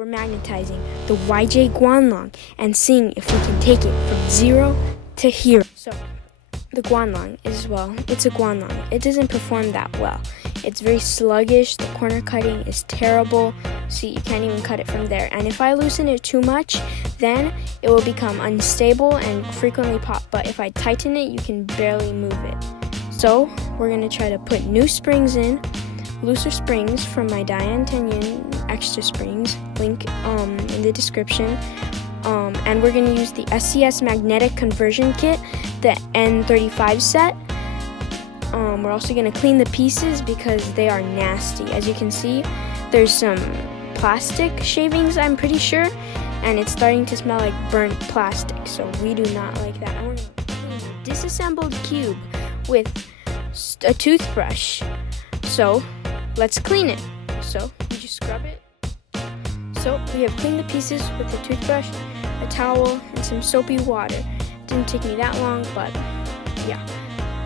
we're magnetizing the YJ Guanlong and seeing if we can take it from 0 to hero. So the Guanlong is, well, it's a Guanlong. It doesn't perform that well. It's very sluggish. The corner cutting is terrible. See, you can't even cut it from there. And if I loosen it too much, then it will become unstable and frequently pop. But if I tighten it, you can barely move it. So we're going to try to put new springs in, looser springs from my Diane Tenyon extra springs, link in the description. And we're going to use the SCS magnetic conversion kit, the N35 set. We're also going to clean the pieces because they are nasty. As you can see, there's some plastic shavings, I'm pretty sure, and it's starting to smell like burnt plastic, so we do not like that. And we're going to clean the disassembled cube with a toothbrush. So let's clean it. So you just scrub it. So we have cleaned the pieces with a toothbrush, a towel, and some soapy water. It didn't take me that long, but yeah,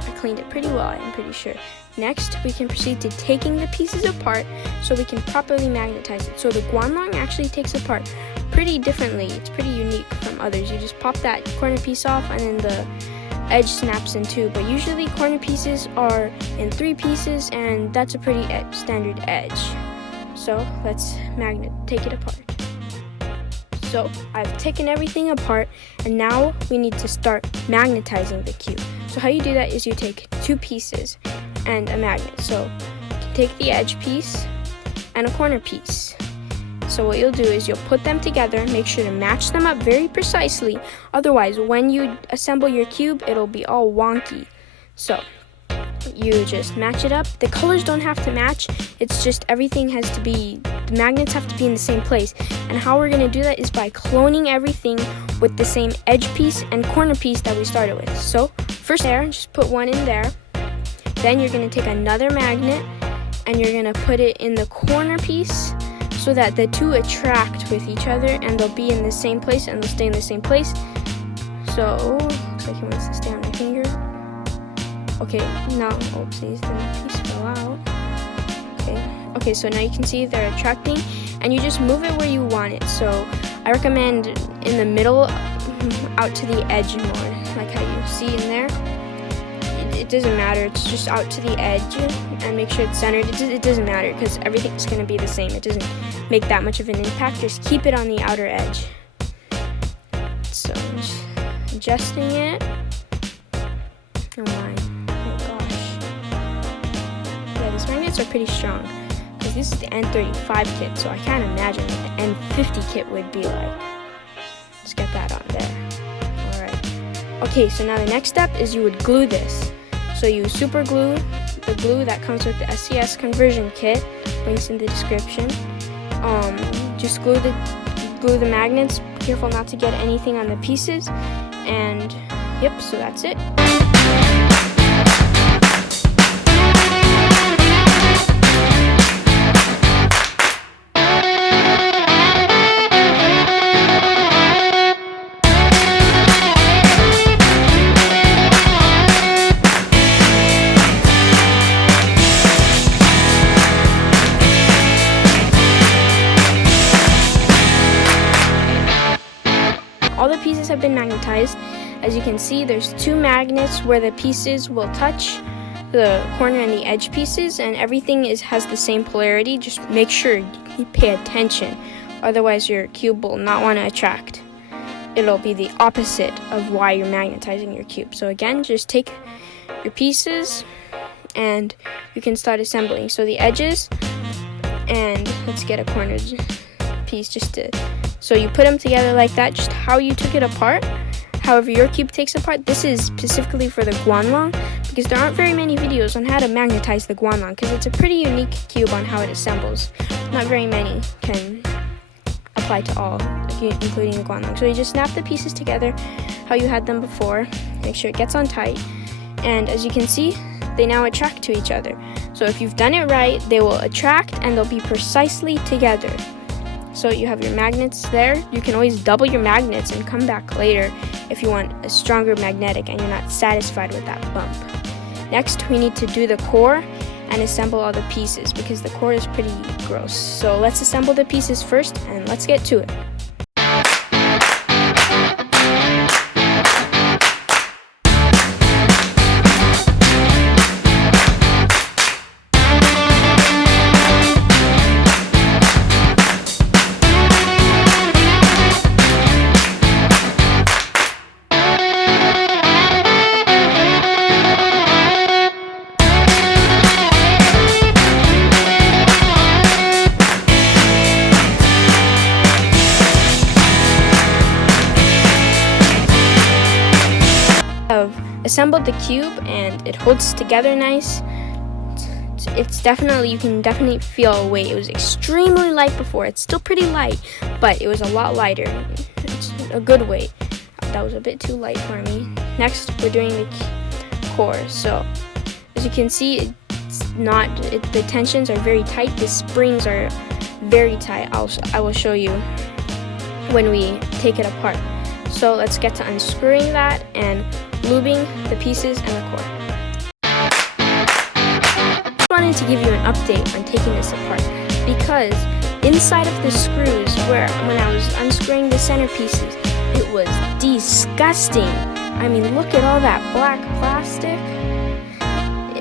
I cleaned it pretty well, I'm pretty sure. Next, we can proceed to taking the pieces apart so we can properly magnetize it. So the Guanlong actually takes apart pretty differently. It's pretty unique from others. You just pop that corner piece off and then the edge snaps in two. But usually corner pieces are in 3 pieces, and that's a pretty standard edge. So let's take it apart. So I've taken everything apart, and now we need to start magnetizing the cube. So how you do that is you take 2 pieces and a magnet. So you can take the edge piece and a corner piece. So what you'll do is you'll put them together, make sure to match them up very precisely. Otherwise, when you assemble your cube, it'll be all wonky. So you just match it up. The colors don't have to match. It's just everything has to be, the magnets have to be in the same place. And how we're going to do that is by cloning everything with the same edge piece and corner piece that we started with. So first there, just put one in there. Then you're going to take another magnet and you're going to put it in the corner piece so that the two attract with each other and they'll be in the same place and they'll stay in the same place. So, looks like he wants to stay on my finger. Okay, now, oopsies, the piece fell out. Okay, so now you can see they're attracting and you just move it where you want it. So I recommend in the middle, out to the edge more, like how you see in there. It doesn't matter, it's just out to the edge and make sure it's centered. It doesn't matter because everything's going to be the same. It doesn't make that much of an impact. Just keep it on the outer edge. So just adjusting it. Oh my gosh. Yeah, these magnets are pretty strong because this is the N35 kit, so I can't imagine what the N50 kit would be like. Let's get that on there. Alright. Okay, so now the next step is you would glue this. So you super glue the glue that comes with the SCS conversion kit, links in the description. Just glue the magnets, be careful not to get anything on the pieces, and yep, so that's it. All the pieces have been magnetized. As you can see, there's 2 magnets where the pieces will touch the corner and the edge pieces, and everything has the same polarity. Just make sure you pay attention, otherwise your cube will not want to attract. It'll be the opposite of why you're magnetizing your cube. So again, just take your pieces and you can start assembling. So the edges, and let's get a corner piece so you put them together like that, just how you took it apart, however your cube takes apart. This is specifically for the Guanlong because there aren't very many videos on how to magnetize the Guanlong because it's a pretty unique cube on how it assembles. Not very many can apply to all, including the Guanlong. So you just snap the pieces together how you had them before, make sure it gets on tight, and as you can see, they now attract to each other. So if you've done it right, they will attract and they'll be precisely together. So you have your magnets there. You can always double your magnets and come back later if you want a stronger magnetic and you're not satisfied with that bump. Next, we need to do the core and assemble all the pieces because the core is pretty gross. So let's assemble the pieces first and let's get to it. Assembled the cube and it holds together nice. It's definitely, you can definitely feel a weight. It was extremely light before. It's still pretty light, but it was a lot lighter. It's a good weight. That was a bit too light for me. Next, we're doing the core. So as you can see, the tensions are very tight. The springs are very tight. I will show you when we take it apart. So let's get to unscrewing that and lubing the pieces and the core. I wanted to give you an update on taking this apart because inside of the screws, when I was unscrewing the center pieces, it was disgusting. I mean, look at all that black plastic,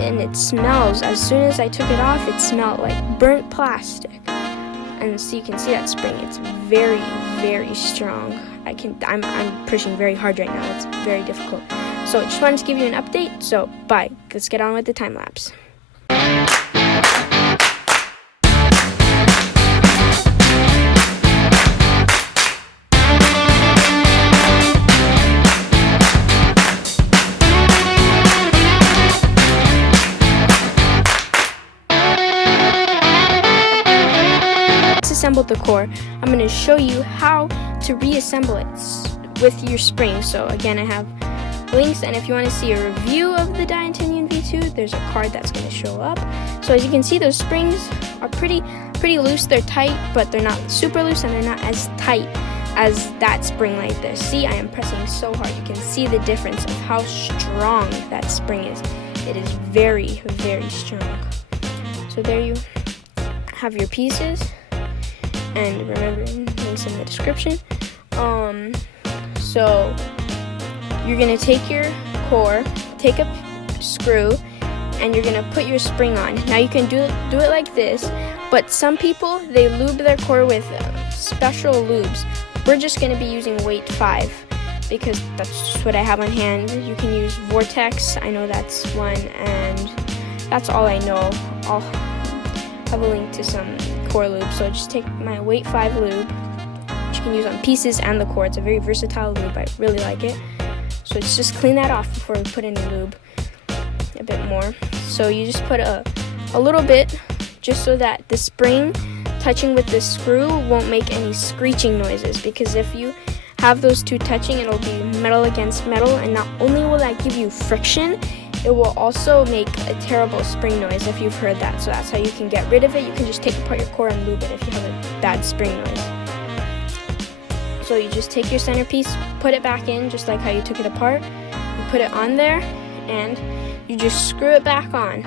and it smells. As soon as I took it off, it smelled like burnt plastic. And so you can see that spring. It's very, very strong. I'm pushing very hard right now. It's very difficult. So I just wanted to give you an update. So bye. Let's get on with the time lapse. Assembled the core. I'm going to show you how to reassemble it with your springs. So again, I have links, and if you want to see a review of the Diantinium V2, there's a card that's going to show up. So as you can see, those springs are pretty loose. They're tight, but they're not super loose, and they're not as tight as that spring like this. See, I am pressing so hard. You can see the difference of how strong that spring is. It is very, very strong. So there you have your pieces. And remember, links in the description. So you're gonna take your core, take a screw, and you're gonna put your spring on. Now you can do it like this, but some people, they lube their core with special lubes. We're just gonna be using weight 5 because that's just what I have on hand. You can use Vortex, I know that's one, and that's all I know. I'll have a link to some core lube. So just take my weight 5 lube, which you can use on pieces and the core. It's a very versatile lube. I really like it. So let's just clean that off before we put any lube. A bit more. So you just put a little bit, just so that the spring touching with the screw won't make any screeching noises, because if you have those two touching, it'll be metal against metal, and not only will that give you friction, it will also make a terrible spring noise if you've heard that. So that's how you can get rid of it. You can just take apart your core and lube it if you have a bad spring noise. So you just take your centerpiece, put it back in just like how you took it apart. You put it on there and you just screw it back on.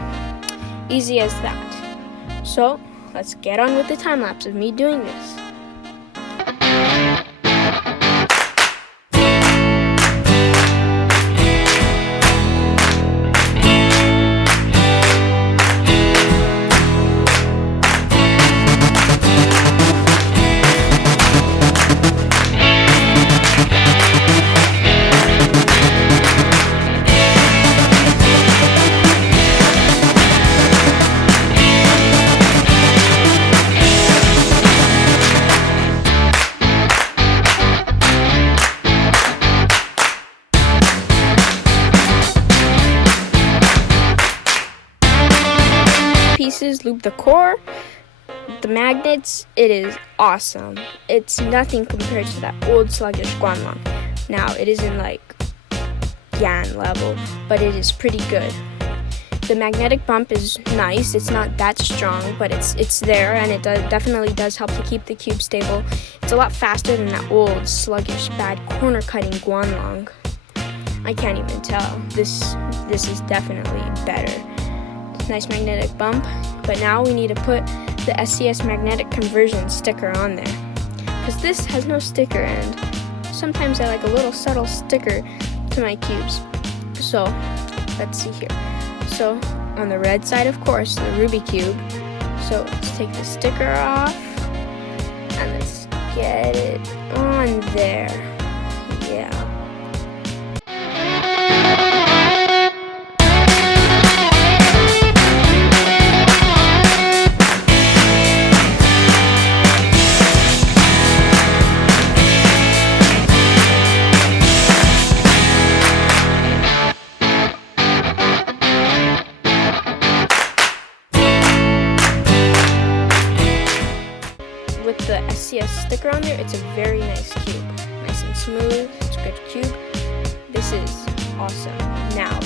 Easy as that. So let's get on with the time lapse of me doing this. Pieces, lube the core, the magnets. It is awesome. It's nothing compared to that old sluggish Guanlong. Now it isn't like GAN level, but it is pretty good. The magnetic bump is nice. It's not that strong, but it's there, and it definitely does help to keep the cube stable. It's a lot faster than that old sluggish bad corner cutting Guanlong. I can't even tell. This is definitely better. nice magnetic bump. But now we need to put the SCS magnetic conversion sticker on there, because this has no sticker, and sometimes I like a little subtle sticker to my cubes. So let's see here. So on the red side, of course, the ruby cube. So let's take the sticker off and let's get it on there. Yeah. With the SCS sticker on there, it's a very nice cube. Nice and smooth, it's a good cube. This is awesome. Now,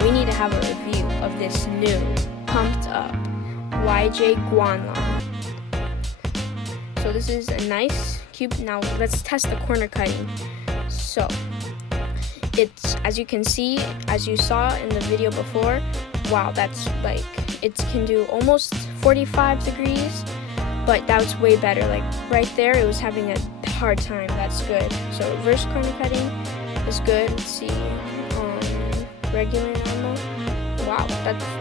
we need to have a review of this new, pumped up YJ Guanlong. So this is a nice cube. Now, let's test the corner cutting. So, it's, as you can see, as you saw in the video before, wow, that's like, it can do almost 45 degrees. But that was way better. Like right there, it was having a hard time. That's good. So reverse corner cutting is good. Let's see, regular normal. Wow,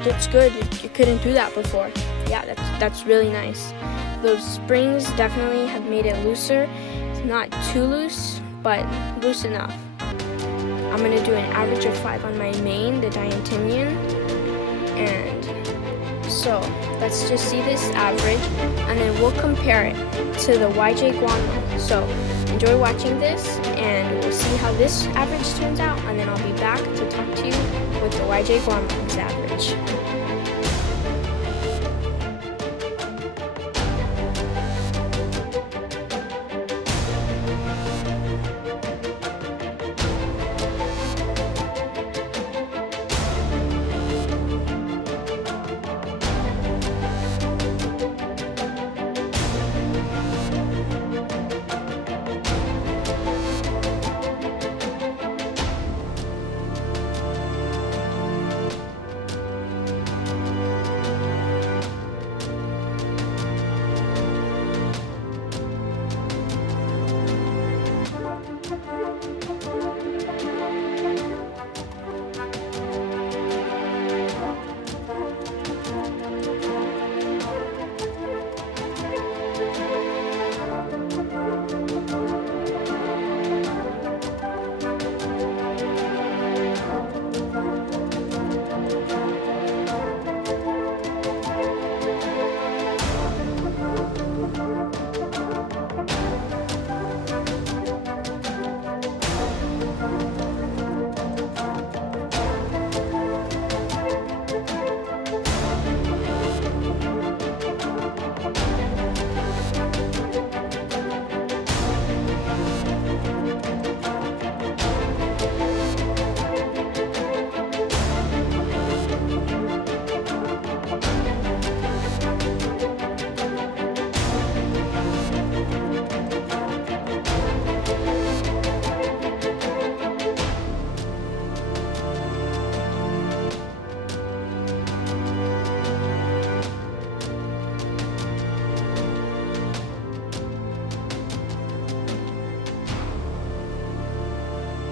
that's good. You couldn't do that before. Yeah, that's really nice. Those springs definitely have made it looser. It's not too loose, but loose enough. I'm gonna do an average of 5 on my main, the Diantinium, and so let's just see this average, and then we'll compare it to the YJ Guanlong. So enjoy watching this, and we'll see how this average turns out, and then I'll be back to talk to you with the YJ Guanlong's average.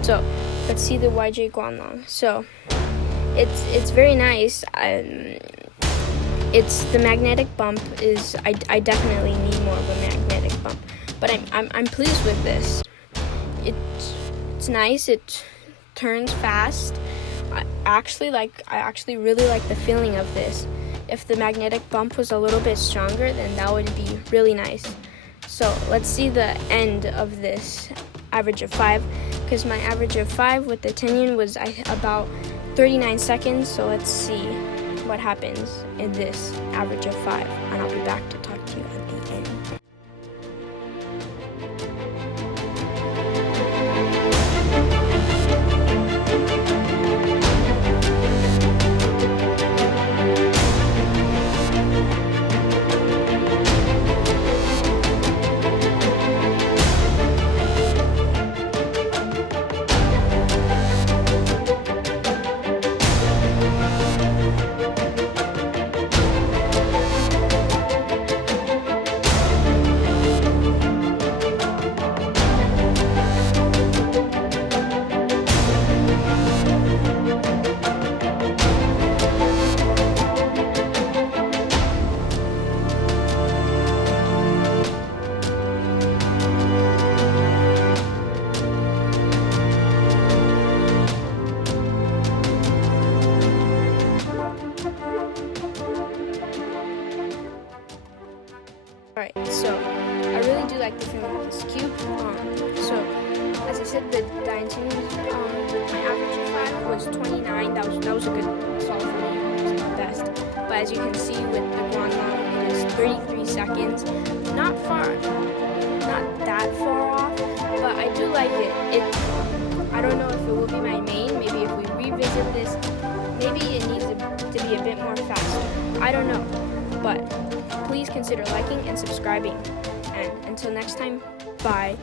So let's see the YJ Guanlong. So it's very nice. It's the magnetic bump is I definitely need more of a magnetic bump, but I'm pleased with this. It's nice. It turns fast. I actually really like the feeling of this. If the magnetic bump was a little bit stronger, then that would be really nice. So let's see the end of this average of 5, because my average of 5 with the Tinian was about 39 seconds. So let's see what happens in this average of 5, and I'll be back to talk to you at the end. filming with this cube. So as I said, the diagonal, my average G5 was 29. That was a good solve for me. It wasn't the best, but as you can see with the Guanlong, it is 33 seconds. Not that far off, but I do like it. I don't know if it will be my main. Maybe if we revisit this, maybe it needs to be a bit more faster. I don't know, but please consider liking and subscribing. And until next time, bye.